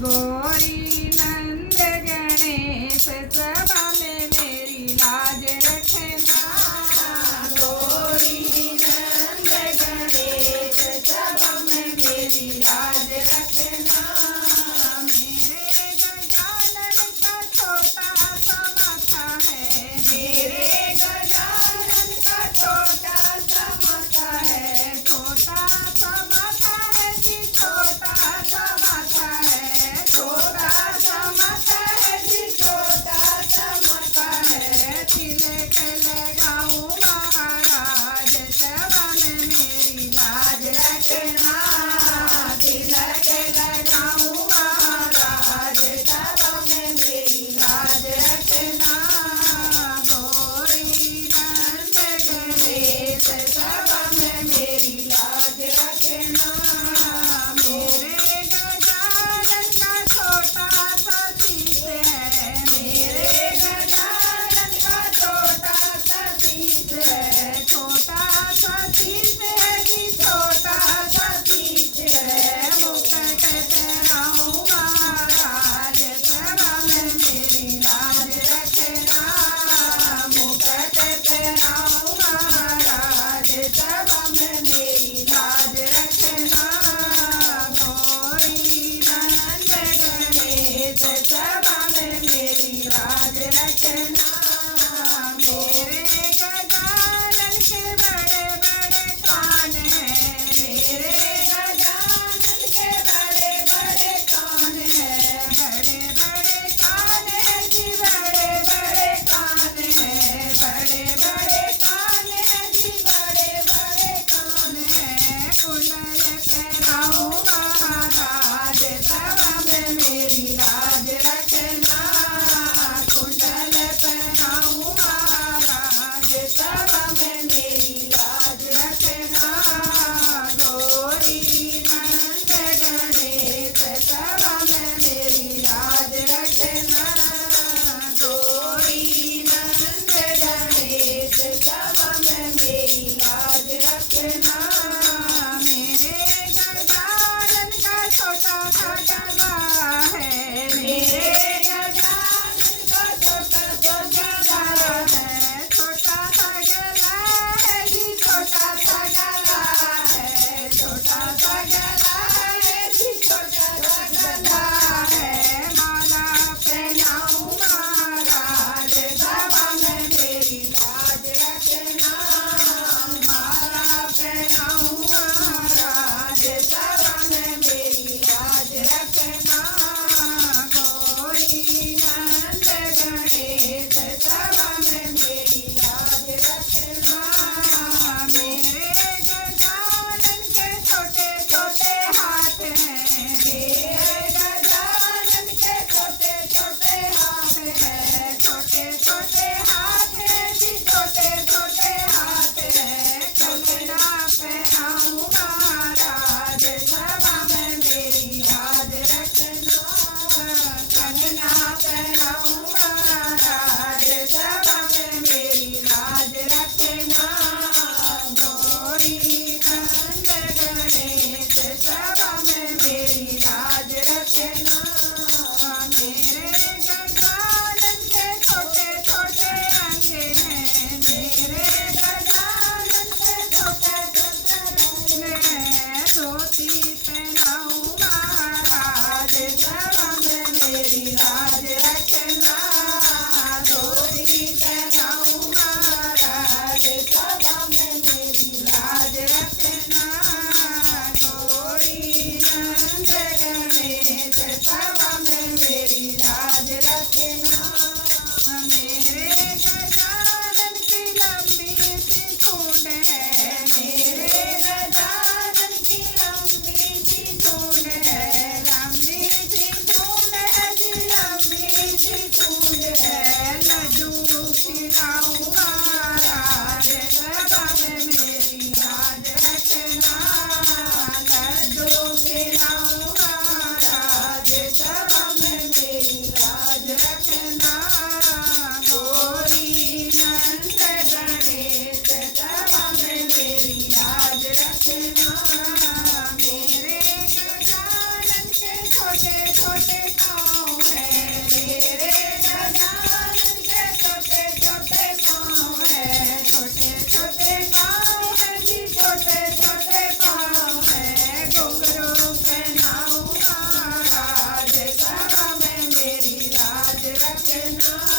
गौरी नंद गणेश सभा में मेरी लाज रखना। गौरी नंद गणेश सभा में मेरी लाज रखना। मेरे गजानन का छोटा सा माथा है। मेरे गजानन का छोटा सा माथा है। छोटा सा माथा है जी, छोटा सा माथा है। छोटे पाँव है, मेरे गजानन के छोटे छोटे पाँव है, छोटे छोटे पाँव है जी, छोटे छोटे पाँव है। घुंघरू पहनाऊं महाराज, सभा में मेरी लाज रखना।